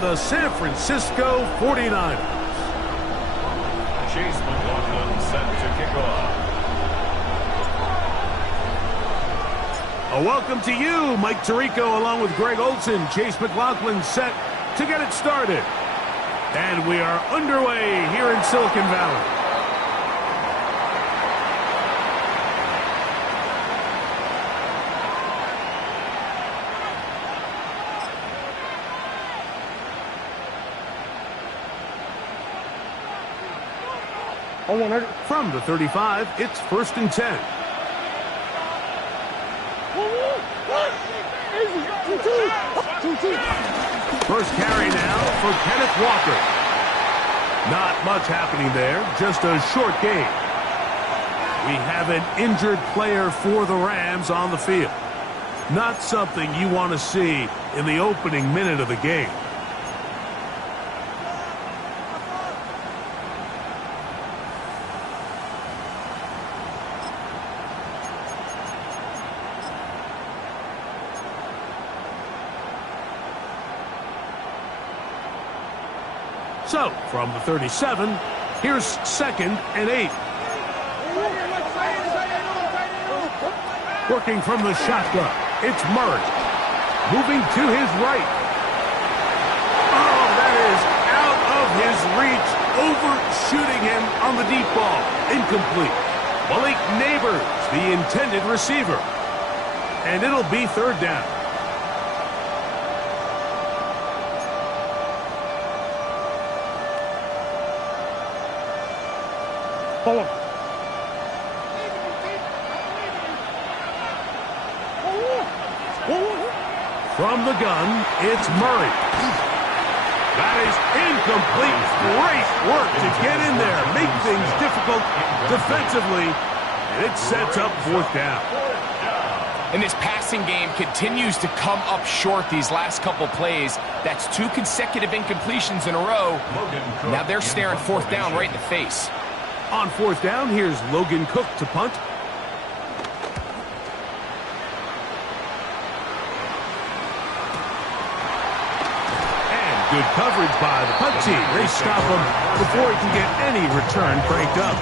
the San Francisco 49ers. Chase McLaughlin set to kick off. A welcome to you, Mike Tirico, along with Greg Olson. Chase McLaughlin set to get it started. And we are underway here in Silicon Valley. From the 35, it's 1st and 10. First carry now for Kenneth Walker. Not much happening there, just a short gain. We have an injured player for the Rams on the field. Not something you want to see in the opening minute of the game. So, from the 37, here's 2nd and 8. Working from the shotgun, it's Murray. Moving to his right. Oh, that is out of his reach, overshooting him on the deep ball. Incomplete. Malik Neighbors, the intended receiver. And it'll be 3rd down. From the gun, it's Murray. That is incomplete. Great work to get in there, make things difficult defensively, and it sets up 4th down. And this passing game continues to come up short these last couple plays. That's 2 consecutive incompletions in a row. Now they're staring 4th down right in the face. On 4th down, here's Logan Cook to punt. And good coverage by the punt team. They stop him before he can get any return cranked up.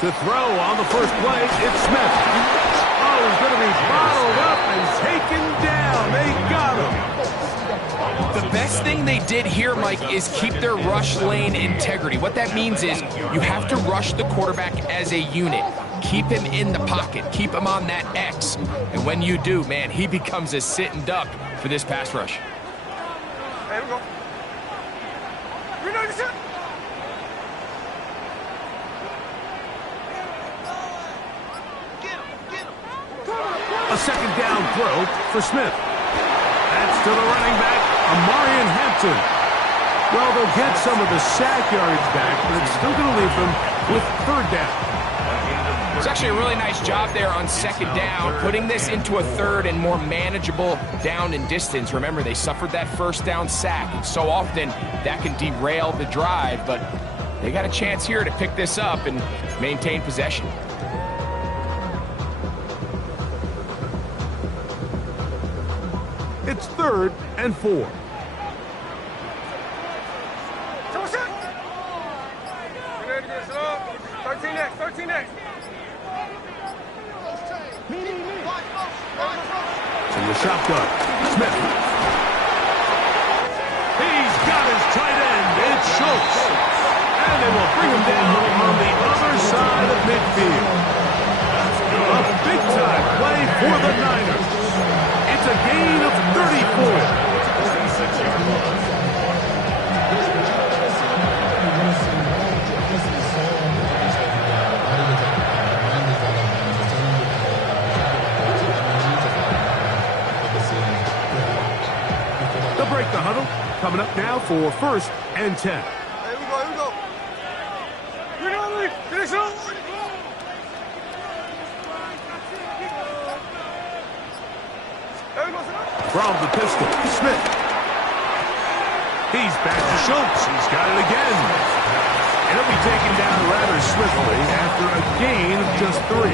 To throw on the first play, it's Smith. Oh, he's going to be bottled up and taken down. They got him. The best thing they did here, Mike, is keep their rush lane integrity. What that means is you have to rush the quarterback as a unit. Keep him in the pocket. Keep him on that X. And when you do, man, he becomes a sitting duck for this pass rush. Hey, we go. You're not set. A 2nd down throw for Smith. That's to the running back, Amarian Hampton. Well, they'll get some of the sack yardage back, but it's still going to leave them with 3rd down. It's actually a really nice job there on 2nd down, putting this into a 3rd and more manageable down and distance. Remember, they suffered that 1st down sack, and so often that can derail the drive, but they got a chance here to pick this up and maintain possession. It's 3rd and 4. So what's up? 13 next, 13 next. To the shotgun, Smith. He's got his tight end, it's Schultz. And they will bring him down on the other side of midfield. A big-time play for the Niners. It's a gain of 34. They'll break the huddle. Coming up now for 1st and 10. Here we go, here we go. You're not leaving. Finish up. From the pistol, Smith. He's back to Schultz. He's got it again. And he'll be taken down rather swiftly after a gain of just 3.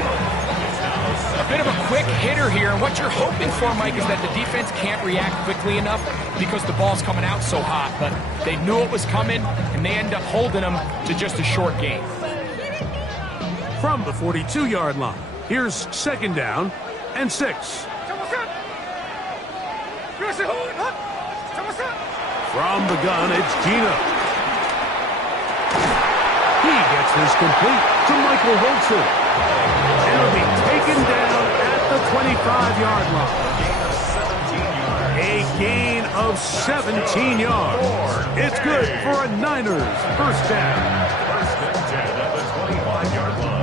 A bit of a quick hitter here, and what you're hoping for, Mike, is that the defense can't react quickly enough because the ball's coming out so hot, but they knew it was coming, and they end up holding them to just a short gain. From the 42-yard line, here's 2nd down and 6. From the gun, it's Gino. He gets this complete to Michael Wilson. And it'll be taken down at the 25-yard line. A gain of 17 yards. It's good for a Niners first down. 1st and 10 at the 25-yard line.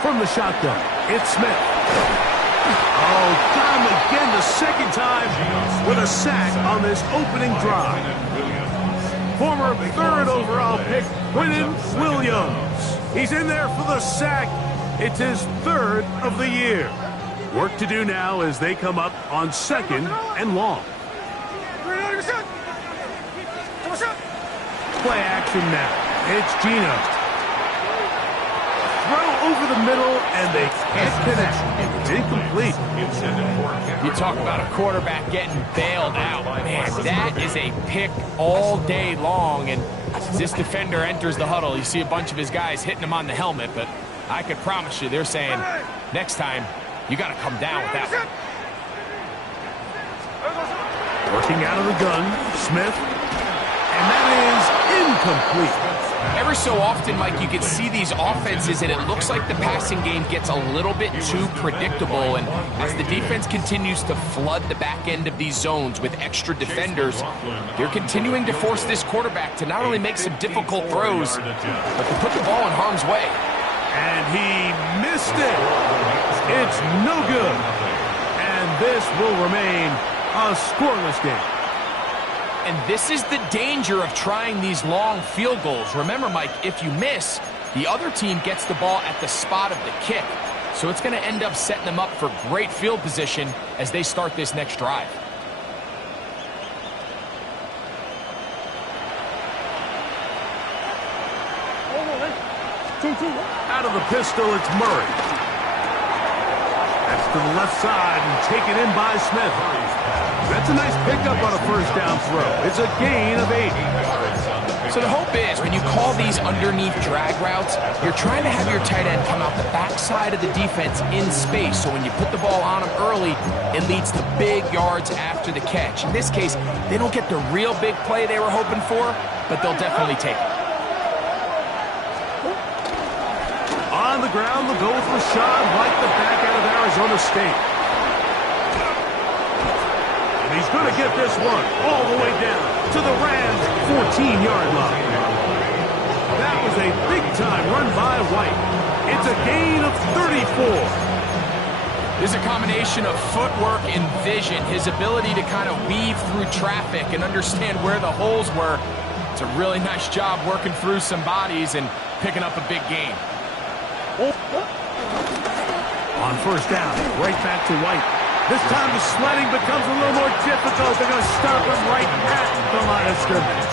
From the shotgun, it's Smith. Oh, got him again the 2nd time with a sack on this opening drive. Former 3rd overall pick, Quinnen Williams. He's in there for the sack. It's his 3rd of the year. Work to do now as they come up on 2nd and long. Play action now. It's Gino. Throw over the middle, and they can't connect. It's incomplete. You talk about a quarterback getting bailed out. Man, that is a pick all day long, and as this defender enters the huddle, you see a bunch of his guys hitting him on the helmet, but I can promise you they're saying, next time, you got to come down with that one. Working out of the gun, Smith, and that is incomplete. Every so often, Mike, you can see these offenses, and it looks like the passing game gets a little bit too predictable. And as the defense continues to flood the back end of these zones with extra defenders, they're continuing to force this quarterback to not only make some difficult throws, but to put the ball in harm's way. And he missed it. It's no good. And this will remain a scoreless game. And this is the danger of trying these long field goals. Remember, Mike, if you miss, the other team gets the ball at the spot of the kick. So it's going to end up setting them up for great field position as they start this next drive. Out of the pistol, it's Murray. That's to the left side and taken in by Smith. That's a nice pickup on a 1st down throw. It's a gain of 8. So the hope is when you call these underneath drag routes, you're trying to have your tight end come out the backside of the defense in space. So when you put the ball on him early, it leads to big yards after the catch. In this case, they don't get the real big play they were hoping for, but they'll definitely take it. On the ground, they'll go with Rashad White, the back out of Arizona State. And he's going to get this one all the way down to the Rams' 14-yard line. That was a big-time run by White. It's a gain of 34. There's a combination of footwork and vision, his ability to kind of weave through traffic and understand where the holes were. It's a really nice job working through some bodies and picking up a big gain. On 1st down, right back to White. This time the sledding becomes a little more difficult. They're going to stop him right at the line of scrimmage.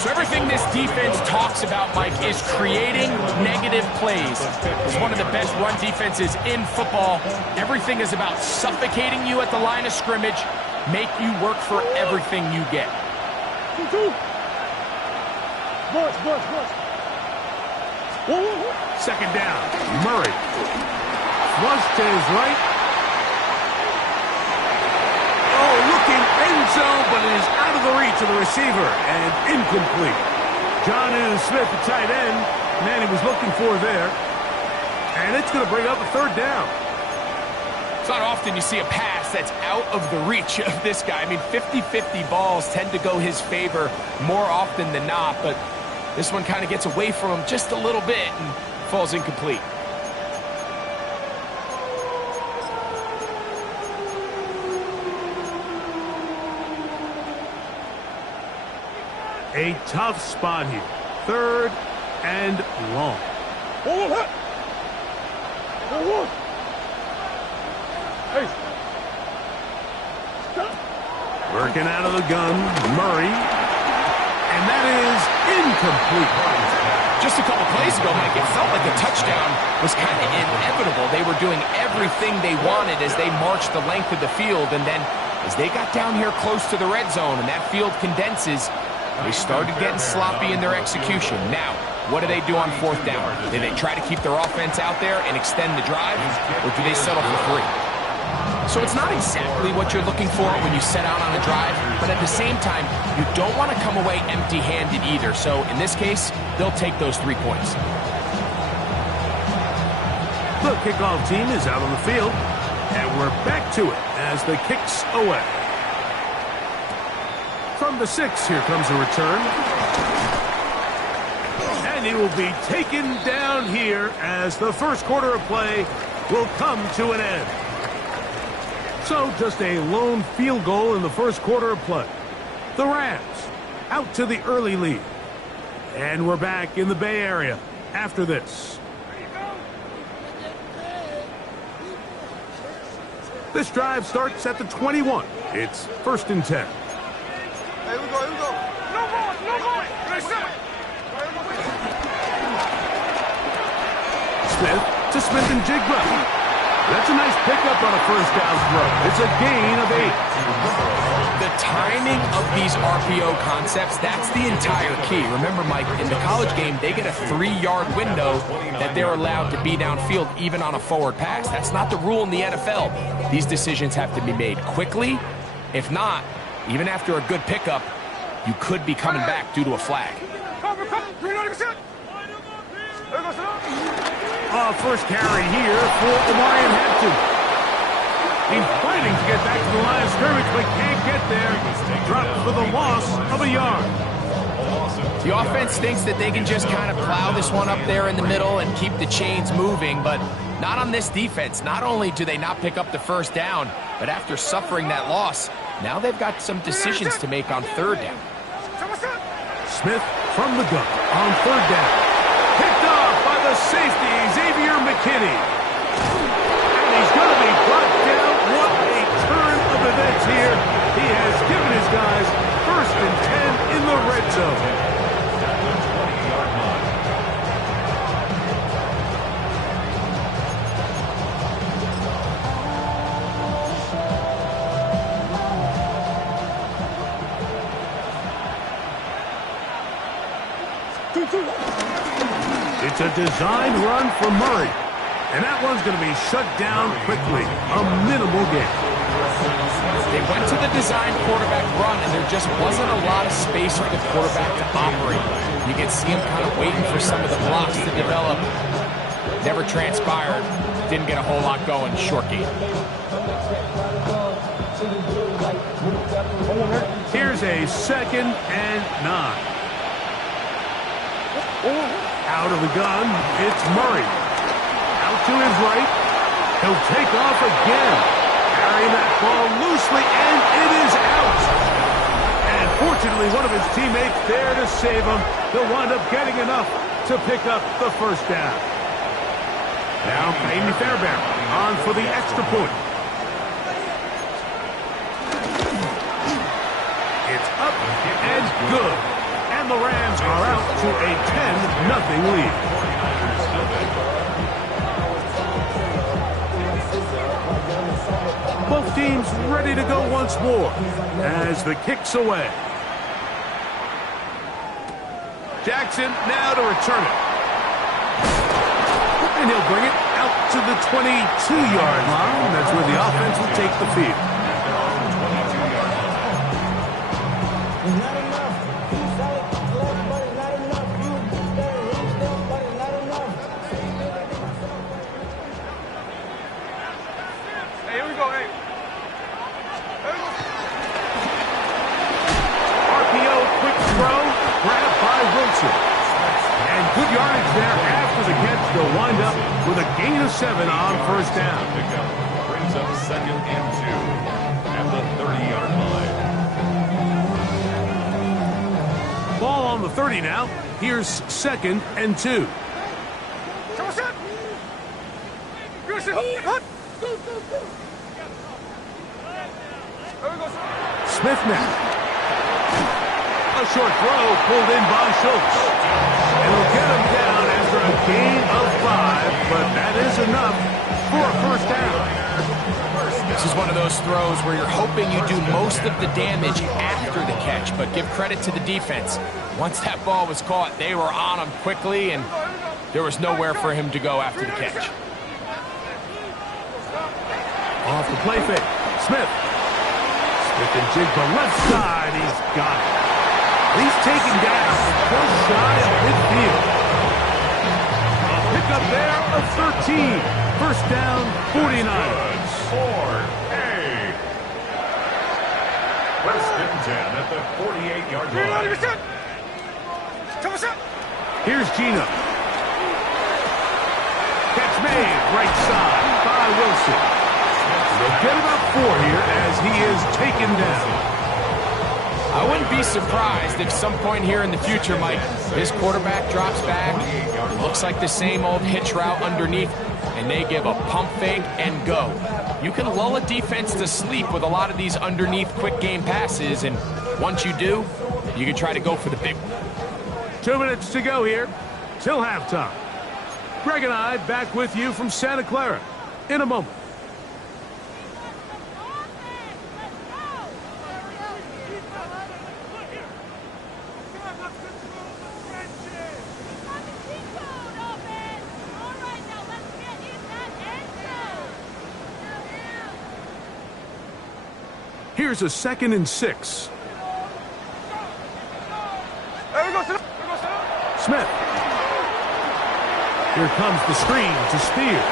So everything this defense talks about, Mike, is creating negative plays. It's one of the best run defenses in football. Everything is about suffocating you at the line of scrimmage, make you work for everything you get. Second down, Murray. Flush to his right. Oh, looking end zone, but it is out of the reach of the receiver and incomplete. Jonnu Smith, the tight end, man he was looking for there. And it's going to bring up a 3rd down. It's not often you see a pass that's out of the reach of this guy. I mean, 50-50 balls tend to go his favor more often than not, but this one kind of gets away from him just a little bit and falls incomplete. A tough spot here. 3rd and long. Working out of the gun, Murray. And that is incomplete. Just a couple plays ago, Mike, it felt like the touchdown was kind of inevitable. They were doing everything they wanted as they marched the length of the field, and then as they got down here close to the red zone and that field condenses, they started getting sloppy in their execution. Now, what do they do on 4th down? Do they try to keep their offense out there and extend the drive, or do they settle for 3? So it's not exactly what you're looking for when you set out on a drive, but at the same time, you don't want to come away empty-handed either. So in this case, they'll take those 3 points. The kickoff team is out on the field, and we're back to it as the kick's away. From the 6, here comes a return. And he will be taken down here as the first quarter of play will come to an end. So just a lone field goal in the first quarter of play. The Rams out to the early lead. And we're back in the Bay Area after this. This drive starts at the 21. It's 1st and 10. Here we go. No more. Smith to Smith and Jigba. That's a nice pickup on a first down throw. It's a gain of 8. The timing of these RPO concepts, that's the entire key. Remember, Mike, in the college game, they get a 3-yard window that they're allowed to be downfield even on a forward pass. That's not the rule in the NFL. These decisions have to be made quickly. If not, even after a good pickup, you could be coming back due to a flag. First carry here for Omarion Hampton. He's fighting to get back to the line of scrimmage, but can't get there. Dropped for the loss of a yard. The offense thinks that they can just kind of plow this one up there in the middle and keep the chains moving, but not on this defense. Not only do they not pick up the first down, but after suffering that loss, now they've got some decisions to make on 3rd down. Smith from the gun on 3rd down. Picked off by the safety, Xavier McKinney. And he's going to be brought down. What a turn of events here. He has given his guys 1st and 10 in the red zone. It's a designed run for Murray. And that one's going to be shut down quickly. A minimal gain. They went to the design quarterback run, and there just wasn't a lot of space for the quarterback to operate. You can see him kind of waiting for some of the blocks to develop. Never transpired. Didn't get a whole lot going. Short game. Here's a 2nd and 9. Out of the gun, it's Murray. Out to his right. He'll take off again. Carrying that ball loosely, and it is out. And fortunately, one of his teammates there to save him. He'll wind up getting enough to pick up the first down. Now, Amy Fairbairn on for the extra point. It's up and good. And the Rams are out to a 10-0 lead. Both teams ready to go once more as the kick's away. Jackson now to return it. And he'll bring it out to the 22-yard line. That's where the offense will take the field. And good yardage there after the catch. They'll wind up with a gain of 7 on first down. Brings up 2nd and 2 at the 30-yard line. Ball the 30 now. Here's 2nd and 2. Smith now. A short throw pulled in by Schultz. It'll get him down after a gain of 5, but that is enough for a first down. This is one of those throws where you're hoping you do most of the damage after the catch, but give credit to the defense. Once that ball was caught, they were on him quickly, and there was nowhere for him to go after the catch. Off the play fake. Smith. Smith and jig the left side. He's got it. He's taken down just shy of midfield. A pickup there of 13. First down, 49ers. 4A. Washington at the 48-yard line. Here's Gino. Catch made, right side by Wilson. They'll get about 4 here as he is taken down. I wouldn't be surprised if some point here in the future, Mike, this quarterback drops back, it looks like the same old hitch route underneath, and they give a pump fake and go. You can lull a defense to sleep with a lot of these underneath quick game passes, and once you do, you can try to go for the big one. 2 minutes to go here till halftime. Greg and I back with you from Santa Clara in a moment. Here's a 2nd and 6. Smith. Here comes the screen to Spears.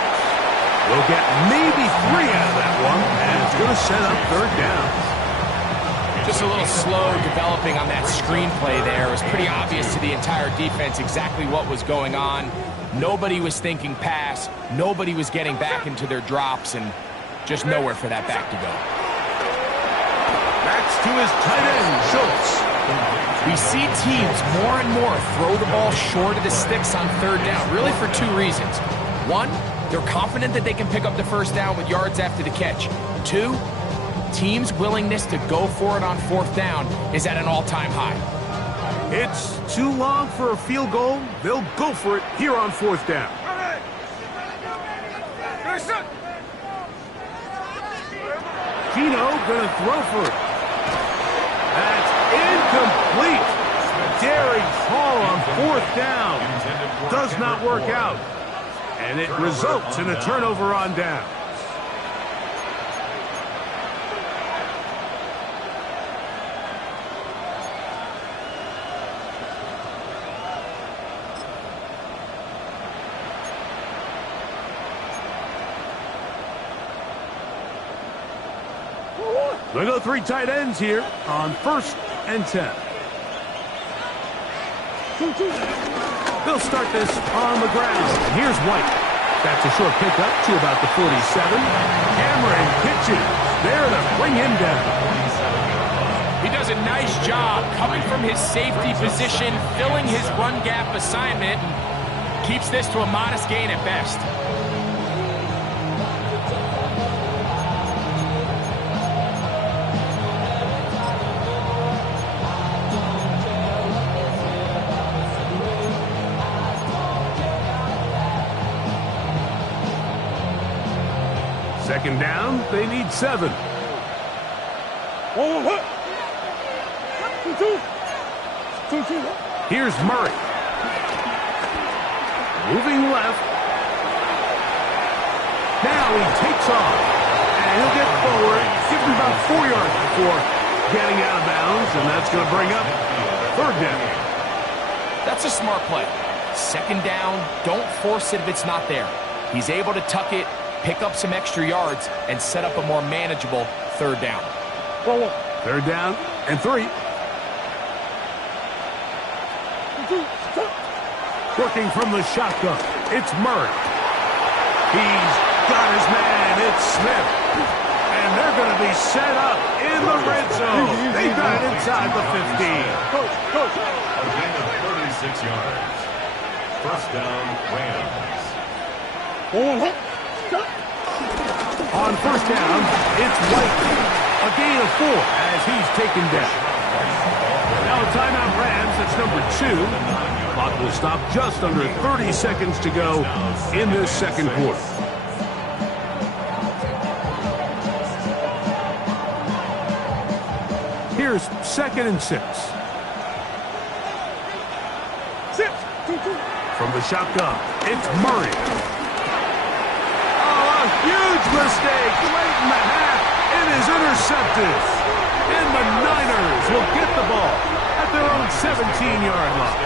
We'll get maybe 3 out of that one, and it's going to set up 3rd down. Just a little slow developing on that screenplay there. It was pretty obvious to the entire defense exactly what was going on. Nobody was thinking pass. Nobody was getting back into their drops, and just nowhere for that back to go. Backs to his tight end, Schultz. We see teams more and more throw the ball short of the sticks on 3rd down, really for 2 reasons. 1, they're confident that they can pick up the first down with yards after the catch. 2, teams' willingness to go for it on 4th down is at an all-time high. It's too long for a field goal. They'll go for it here on 4th down. Gino gonna throw for it. That's incomplete. Daring call on 4th down. Does not work out. And it results in a turnover on down. They go 3 tight ends here on 1st and 10. They'll start this on the ground. And here's White. That's a short pickup to about the 47. Cameron pitches there to bring him down. He does a nice job coming from his safety position, filling his run gap assignment, and keeps this to a modest gain at best. Second down, they need 7. Here's Murray. Moving left. Now he takes off. And he'll get forward. Give him about 4 yards before getting out of bounds. And that's going to bring up 3rd down. That's a smart play. 2nd down, don't force it if it's not there. He's able to tuck it, pick up some extra yards, and set up a more manageable 3rd down. 3rd down and 3. Working from the shotgun, it's Murray. He's got his man, it's Smith. And they're going to be set up in the red zone. They got it inside the 15. 6 yards. First down, Rams. On first down, it's White. A gain of 4 as he's taken down. Now a timeout Rams, it's number 2. Clock will stop just under 30 seconds to go in this second quarter. Here's 2nd and 6. From the shotgun, it's Murray. Oh, a huge mistake late in the half. It is intercepted. And the Niners will get the ball at their own 17-yard line.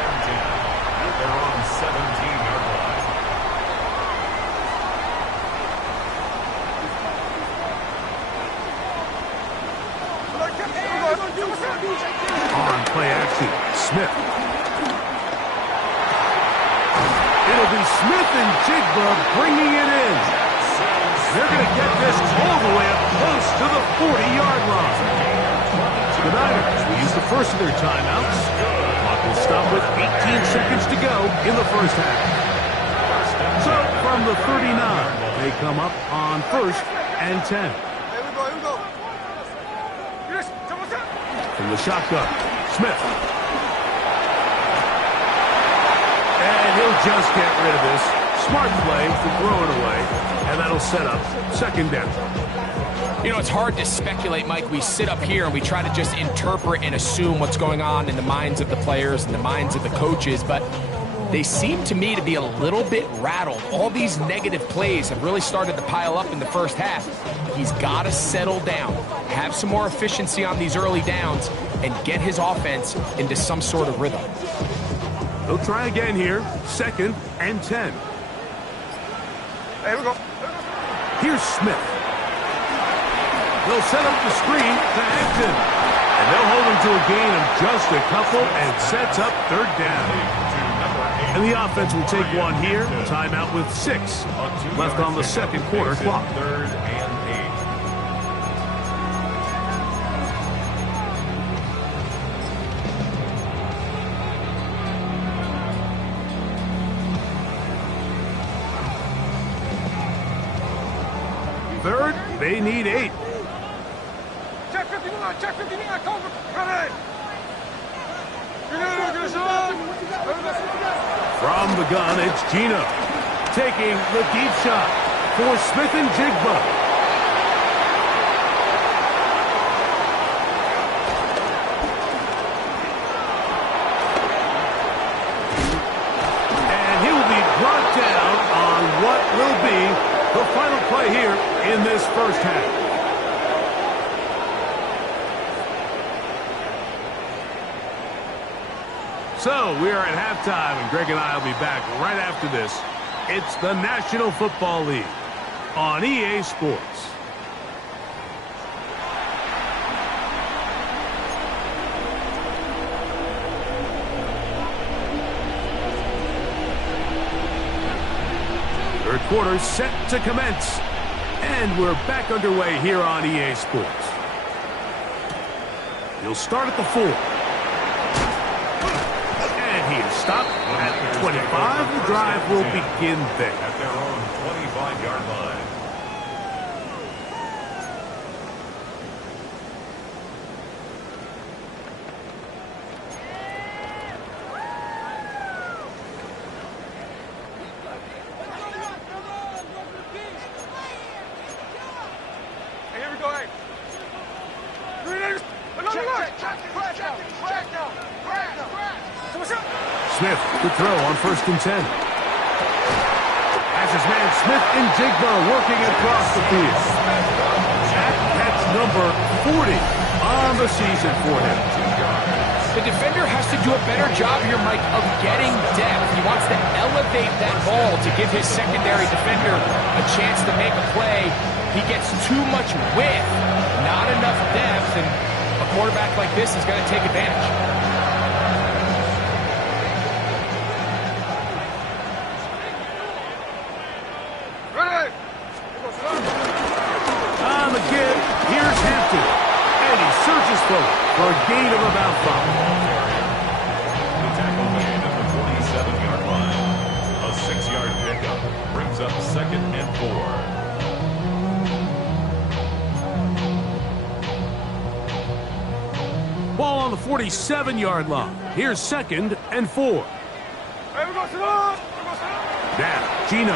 At their own 17-yard line. On play action, Smith. It'll be Smith and Jigba bringing it in. They're going to get this all the way up close to the 40-yard line. The Niners will use the first of their timeouts. Clock will stop with 18 seconds to go in the first half. So from the 39, they come up on 1st and 10. From the shotgun, Smith. And he'll just get rid of this. Smart play to throw it away, and that'll set up 2nd down. You know, it's hard to speculate, Mike. We sit up here and we try to just interpret and assume what's going on in the minds of the players and the minds of the coaches, but they seem to me to be a little bit rattled. All these negative plays have really started to pile up in the first half. He's got to settle down, have some more efficiency on these early downs, and get his offense into some sort of rhythm. They'll try again here, 2nd and 10. Here we go. Here's Smith. They'll set up the screen to Acton. And they'll hold him to a gain of just a couple and sets up 3rd down. And the offense will take one here. Timeout with 6 left on the second quarter clock. 3rd and 8. Third, they need 8. Check 59, check 59, cover. From the gun, it's Gino. Taking the deep shot for Smith and Jigba. And he will be brought down on what will be the final play here in this first half. So we are at halftime, and Greg and I will be back right after this. It's the National Football League on EA Sports. Third quarter set to commence. And we're back underway here on EA Sports. He'll start at the 4. And he is stopped at the 25. The drive will begin there. At their own 25-yard line. Here we go, hey. Smith to throw on 1st and 10. As his man Smith and Jigba working across the field. That's number 40 on the season for him. The defender has to do a better job here, Mike, of getting depth. He wants to elevate that ball to give his secondary defender a chance to make a play. He gets too much width, not enough depth, and a quarterback like this is going to take advantage. On the give, here's Hampton. And he surges forward for a gain of about 5. The tackle made at the up 2nd and 4. Ball on the 47-yard line. Here's 2nd and 4. Now, Gino.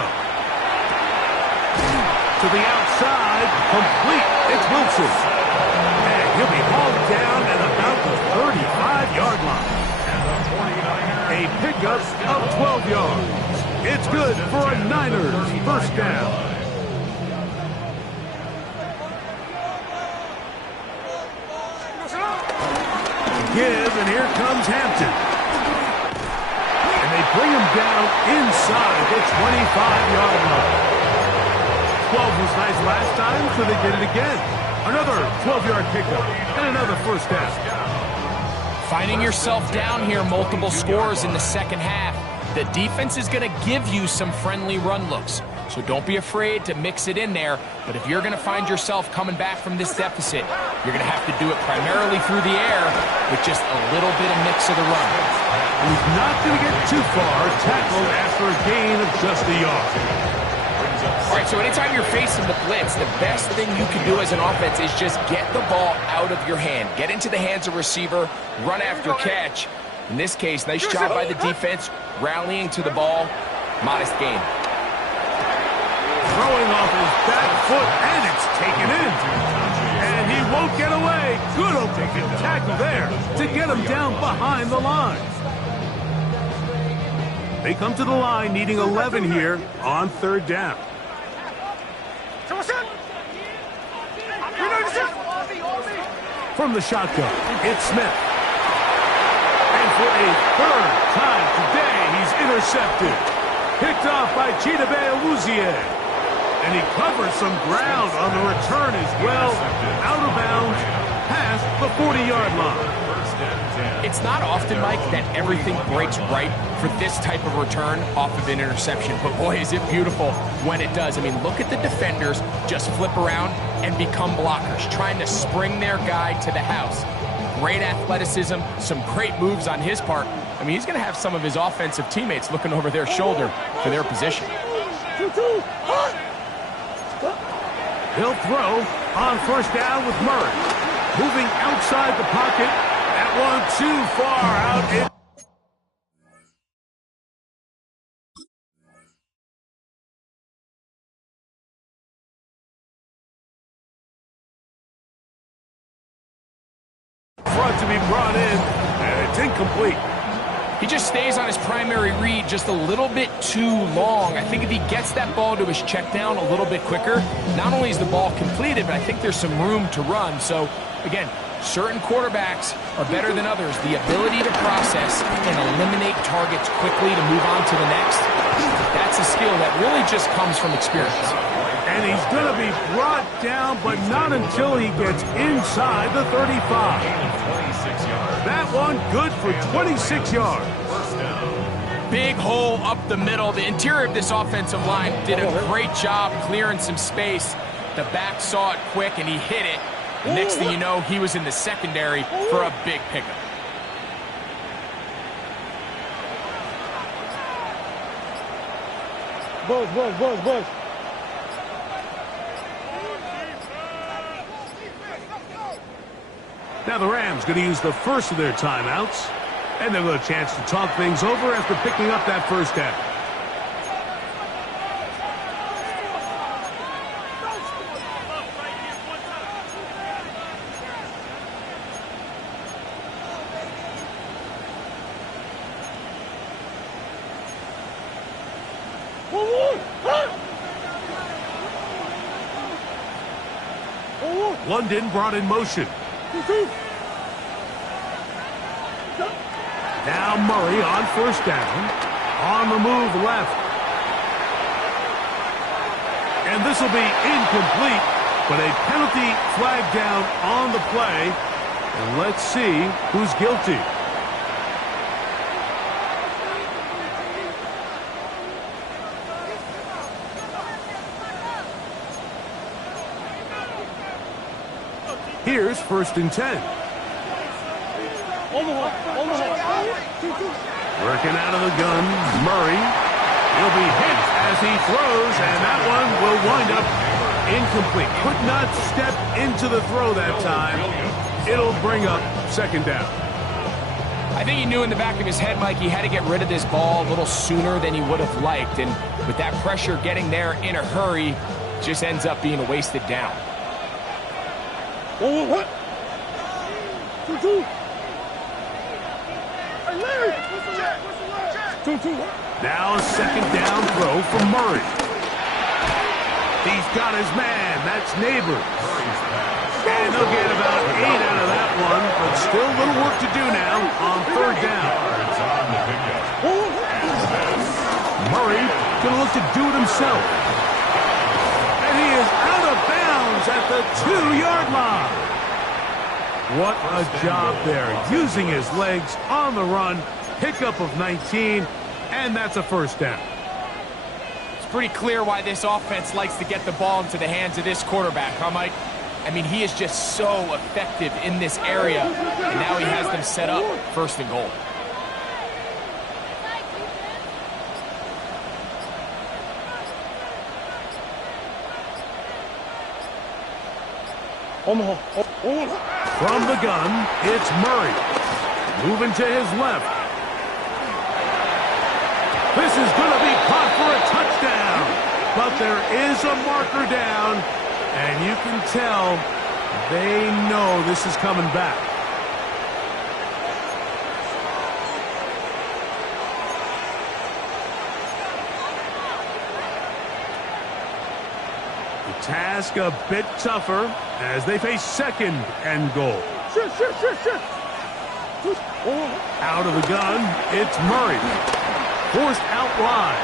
To the outside, complete. It's Wilson. And he'll be hauled down at about the 35-yard line. A pickup of 12 yards. It's good for a Niners first down. Give, and here comes Hampton. And they bring him down inside the 25-yard line. 12 was nice last time, so they did it again. Another 12-yard pickup and another first down. Finding yourself down here, multiple scores in the second half. The defense is going to give you some friendly run looks, so don't be afraid to mix it in there. But if you're going to find yourself coming back from this deficit, you're going to have to do it primarily through the air with just a little bit of mix of the run. He's not going to get too far, tackled after a gain of just a yard. All right, so anytime you're facing the blitz, the best thing you can do as an offense is just get the ball out of your hand. Get into the hands of receiver, run after catch. In this case, nice job by the defense, rallying to the ball. Modest gain. Throwing off his back foot, and it's taken in. And he won't get away. Good open tackle there to get him down behind the line. They come to the line needing 11 here on third down. From the shotgun, it's Smith. And for a third time today, he's intercepted. Picked off by Chidobe Awuzie. And he covers some ground on the return as well. Out of bounds, past the 40-yard line. It's not often, Mike, that everything breaks right for this type of return off of an interception. But boy, is it beautiful when it does. I mean, look at the defenders just flip around and become blockers, trying to spring their guy to the house. Great athleticism, some great moves on his part. I mean, he's going to have some of his offensive teammates looking over their shoulder for their position. He'll throw on first down with Murray. Moving outside the pocket. That one too far out. Front to be brought in, and it's incomplete. He just stays on his primary read just a little bit too long. I think if he gets that ball to his check down a little bit quicker, not only is the ball completed, but I think there's some room to run. So, again, certain quarterbacks are better than others. The ability to process and eliminate targets quickly to move on to the next, that's a skill that really just comes from experience. And he's going to be brought down, but not until he gets inside the 35. That one good for 26 yards. Big hole up the middle. The interior of this offensive line did a great job clearing some space. The back saw it quick, and he hit it. The next thing you know, he was in the secondary for a big pickup. Buzz. Now the Rams going to use the first of their timeouts, and they'll get a chance to talk things over after picking up that first down. London brought in motion. Now Murray on first down. On the move left. And this will be incomplete, but a penalty flag down on the play. And let's see who's guilty. Here's 1st and 10. Working out of the gun, Murray. He'll be hit as he throws, and that one will wind up incomplete. Could not step into the throw that time. It'll bring up second down. I think he knew in the back of his head, Mike, he had to get rid of this ball a little sooner than he would have liked. And with that pressure getting there in a hurry, just ends up being a wasted down. What? Now a second down throw from Murray. He's got his man. That's Neighbors. And they'll get about 8 out of that one, but still a little work to do now on third down. Murray going to look to do it himself. And he is out of bounds at the 2-yard line. What a job there, using his legs on the run. Pickup of 19, and that's a first down. It's pretty clear why this offense likes to get the ball into the hands of this quarterback, huh, Mike? I mean, he is just so effective in this area, and now he has them set up first and goal. From the gun, it's Murray. Moving to his left. This is going to be caught for a touchdown. But there is a marker down, and you can tell they know this is coming back. The task a bit tougher as they face second and goal. Out of the gun, it's Murray. Forced out wide.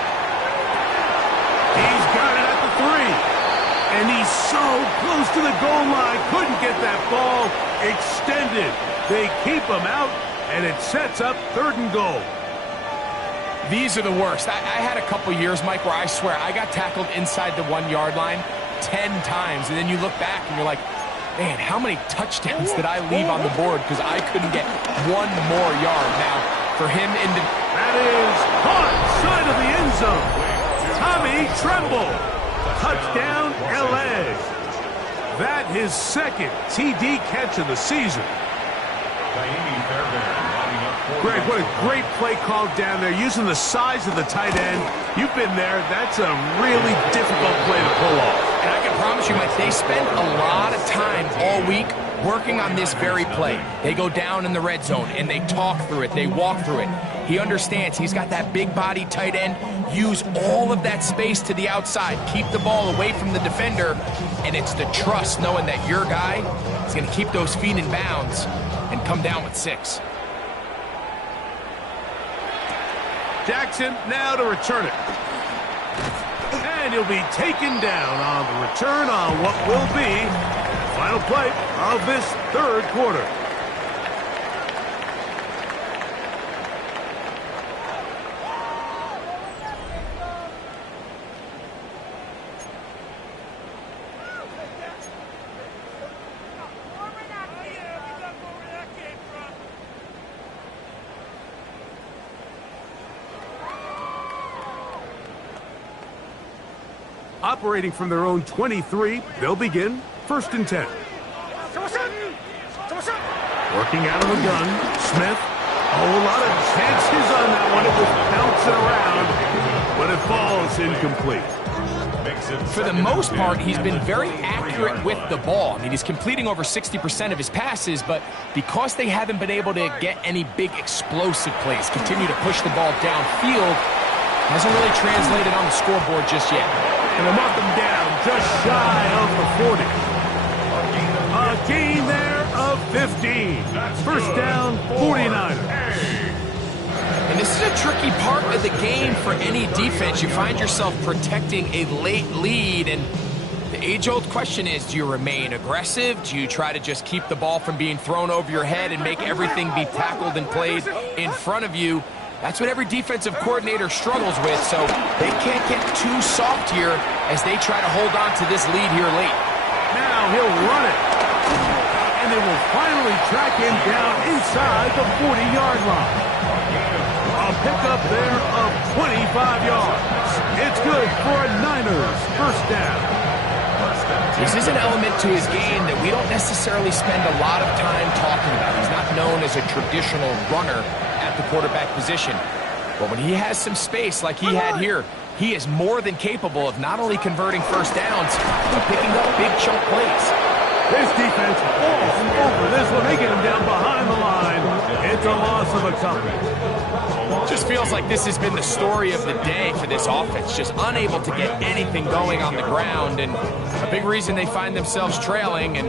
He's got it at the 3. And he's so close to the goal line. Couldn't get that ball extended. They keep him out, and it sets up third and goal. These are the worst. I had a couple years, Mike, where I swear I got tackled inside the 1-yard line 10 times. And then you look back and you're like, man, how many touchdowns did I leave on the board because I couldn't get one more yard? Now, for him, that is caught side of the end zone. Tommy Tremble. Touchdown, L.A. That his second TD catch of the season. Greg, what a great play call down there, using the size of the tight end. You've been there. That's a really difficult play to pull off. And I can promise you, Mike, they spend a lot of time all week working on this very play. They go down in the red zone, and they talk through it. They walk through it. He understands he's got that big body tight end. Use all of that space to the outside. Keep the ball away from the defender, and it's the trust knowing that your guy is going to keep those feet in bounds and come down with 6. Jackson now to return it. And he'll be taken down on the return on what will be the final play of this third quarter. Operating from their own 23, they'll begin first and 10. Working out of the gun, Smith. Oh, a lot of chances on that one. It was bouncing around, but it falls incomplete. For the most part, he's been very accurate with the ball. I mean, he's completing over 60% of his passes, but because they haven't been able to get any big explosive plays, continue to push the ball downfield, hasn't really translated on the scoreboard just yet. And they mark him down just shy of the 40. A gain there of 15. First down, 49. And this is a tricky part of the game for any defense. You find yourself protecting a late lead, and the age-old question is, do you remain aggressive? Do you try to just keep the ball from being thrown over your head and make everything be tackled and played in front of you? That's what every defensive coordinator struggles with, so they can't get too soft here as they try to hold on to this lead here late. Now he'll run it. And they will finally track him down inside the 40-yard line. A A pickup there of 25 yards. It's good for a Niners first down. This is an element to his game that we don't necessarily spend a lot of time talking about. He's not known as a traditional runner at the quarterback position. But when he has some space like he had here, he is more than capable of not only converting first downs, but picking up big chunk plays. This defense all over this one. They get him down behind the line. It's a loss of a couple. Just feels like this has been the story of the day for this offense. Just unable to get anything going on the ground. And a big reason they find themselves trailing and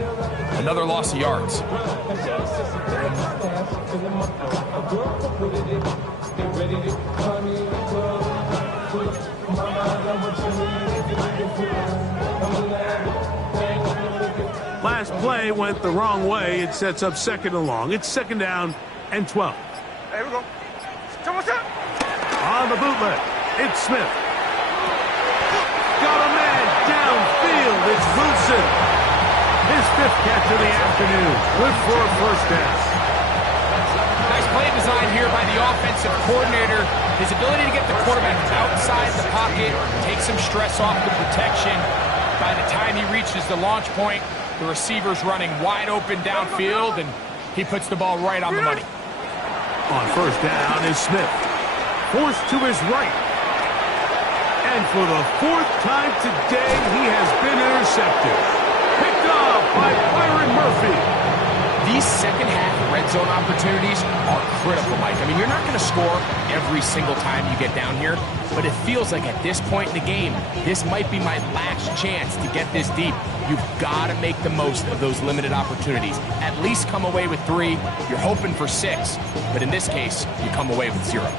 another loss of yards. Last play went the wrong way. It sets up second and long. It's second down and 12. There we go. On the bootleg, it's Smith. Got a man downfield. It's Wilson. His fifth catch of the afternoon. Good for a first down. Nice play design here by the offensive coordinator. His ability to get the quarterback outside the pocket, take some stress off the protection. By the time he reaches the launch point, the receiver's running wide open downfield, and he puts the ball right on the money. On first down is Smith. Forced to his right. And for the fourth time today, he has been intercepted. Picked up by Byron Murphy. These second-half red zone opportunities are critical, Mike. I mean, you're not going to score every single time you get down here, but it feels like at this point in the game, this might be my last chance to get this deep. You've got to make the most of those limited opportunities. At least come away with 3. You're hoping for 6, but in this case, you come away with 0.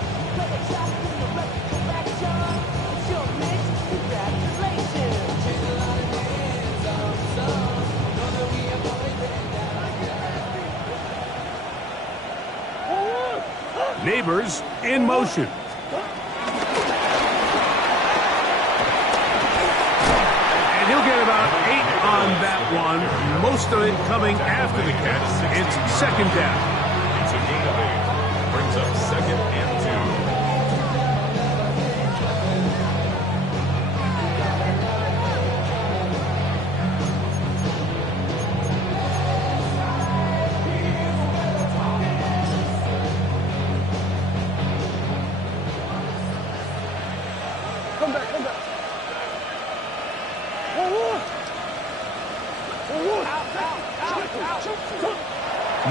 Neighbors in motion. And he'll get about 8 on that one. Most of it coming after the catch. It's second down. It's a gain of 8. Brings up second and 2.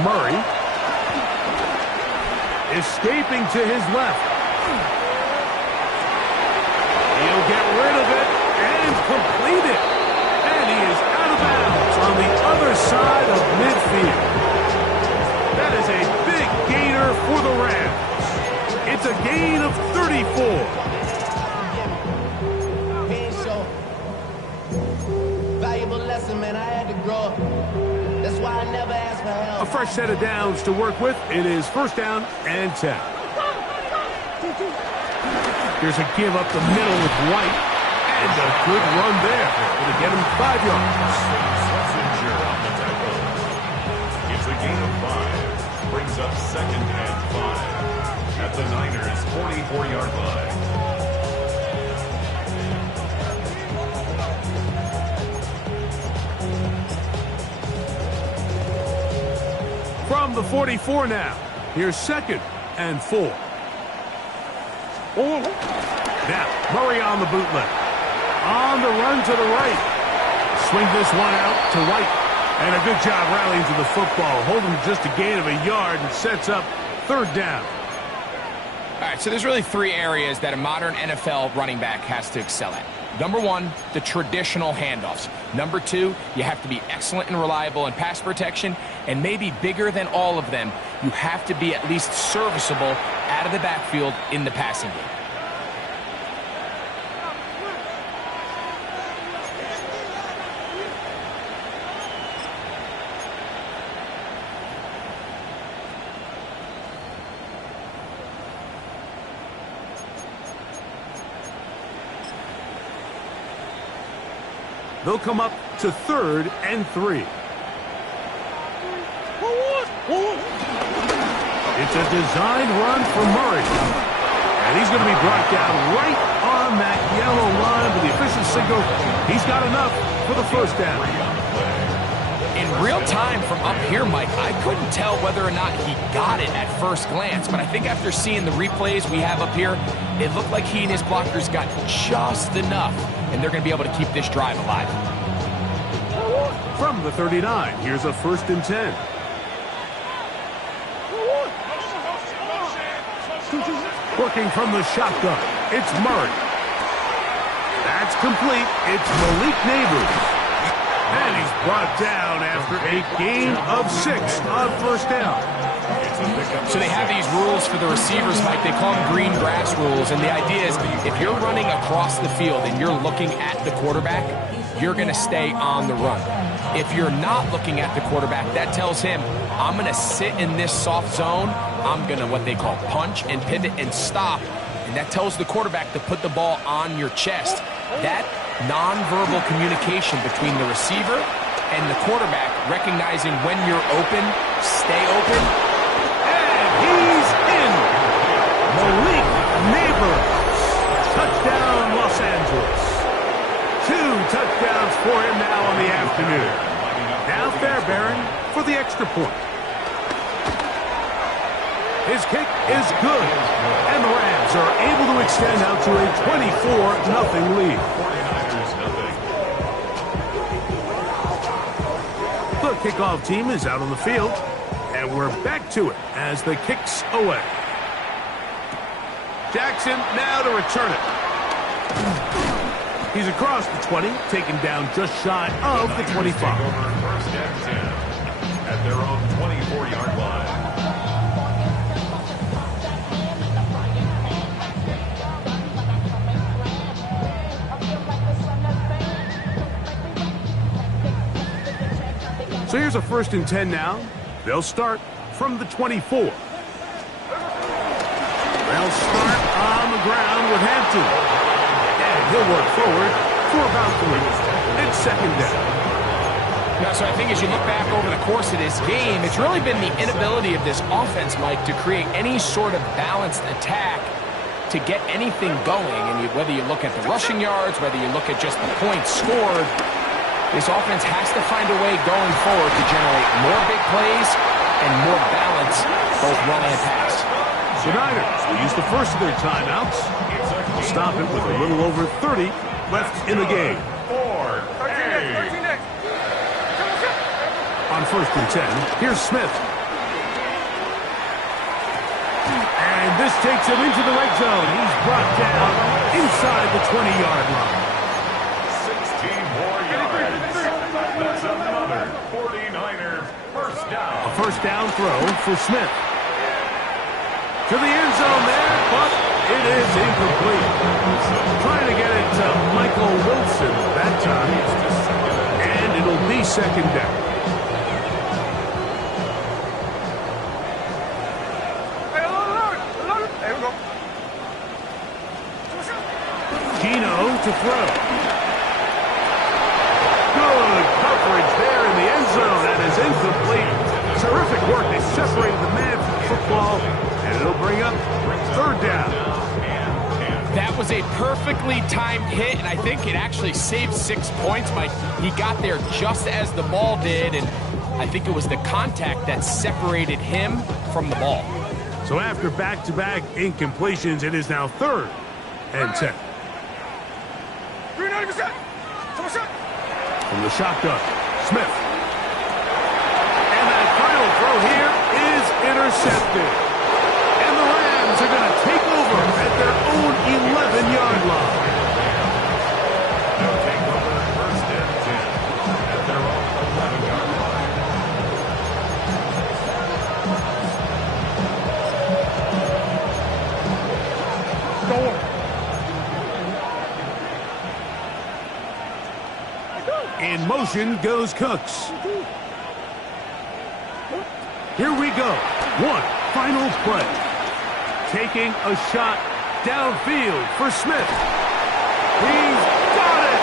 Murray escaping to his left. He'll get rid of it and complete it. And he is out of bounds on the other side of midfield. That is a big gainer for the Rams. It's a gain of 34. Valuable lesson, man. I had to grow up. That's why I never asked for help. A fresh set of downs to work with. It is first down and 10. Here's a give up the middle with White. And a good run there. It'll get him 5 yards. Switzinger on the tackle. It's a gain of 5. Brings up second and 5. At the Niners' 44-yard line. From the 44 now. Here's second and 4. Now, Murray on the bootleg. On the run to the right. Swing this one out to White. And a good job rallying to the football. Holding just a gain of a yard and sets up third down. All right, so there's really 3 areas that a modern NFL running back has to excel at. Number 1, the traditional handoffs. Number 2, you have to be excellent and reliable in pass protection. And maybe bigger than all of them, you have to be at least serviceable out of the backfield in the passing game. They'll come up to third and 3. It's a designed run for Murray. And he's going to be brought down right on that yellow line with the official signal. He's got enough for the first down. In real time from up here, Mike, I couldn't tell whether or not he got it at first glance, but I think after seeing the replays we have up here, it looked like he and his blockers got just enough, and they're going to be able to keep this drive alive. From the 39, here's a 1st and 10. Working from the shotgun, it's Murray. That's complete. It's Malik Neighbors. And he's brought down after a gain of 6 on 1st down. So they have these rules for the receivers, Mike. They call them green grass rules. And the idea is if you're running across the field and you're looking at the quarterback, you're going to stay on the run. If you're not looking at the quarterback, that tells him, I'm going to sit in this soft zone. I'm going to what they call punch and pivot and stop. And that tells the quarterback to put the ball on your chest. That nonverbal communication between the receiver and the quarterback, recognizing when you're open, stay open. And he's in. Malik Neighbors. Touchdown, Los Angeles. 2 touchdowns for him now on the afternoon. Now Fairbairn for the extra point. His kick is good. And the Rams are able to extend out to a 24-0 lead. The kickoff team is out on the field. And we're back to it as the kick's away. Jackson now to return it. He's across the 20, taken down just shy of the 25. 1st and 10 at their own 24-yard line. So here's a 1st and 10 now. They'll start from the 24. They'll start on the ground with Hampton. And he'll work forward for about 3. It's 2nd down. Now, so I think as you look back over the course of this game, it's really been the inability of this offense, Mike, to create any sort of balanced attack to get anything going. And whether you look at the rushing yards, whether you look at just the points scored, this offense has to find a way going forward to generate more big plays and more balance, both run and pass. The Niners will use the first of their timeouts. They'll stop it with a little over 30 left in the game. 13 next. On 1st and 10, here's Smith. And this takes him into the red zone. He's brought down inside the 20-yard line. 16 more yards. That's another 49er 1st down. A 1st down throw for Smith. To the end zone there, but it is incomplete. Trying to get it to Michael Wilson that time. And it'll be 2nd down. There we go. Gino to throw. Good coverage there in the end zone. That is incomplete. Terrific work. They separated the man from football, and it'll bring up 3rd down. That was a perfectly timed hit, and I think it actually saved 6 points, Mike. He got there just as the ball did, and I think it was the contact that separated him from the ball. So after back-to-back incompletions, it is now 3rd and 10. 90%. From the shotgun, Smith. And that final throw here is intercepted. And the Rams are going to take over at their own 11-yard line. They'll take over 1st and 10 at their own 11-yard line. In motion goes Cooks. Here we go. One final play. Taking a shot downfield for Smith. He's got it.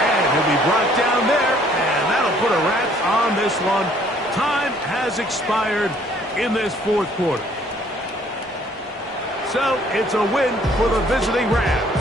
And he'll be brought down there. And that'll put a wrap on this one. Time has expired in this 4th quarter. So it's a win for the visiting Rams.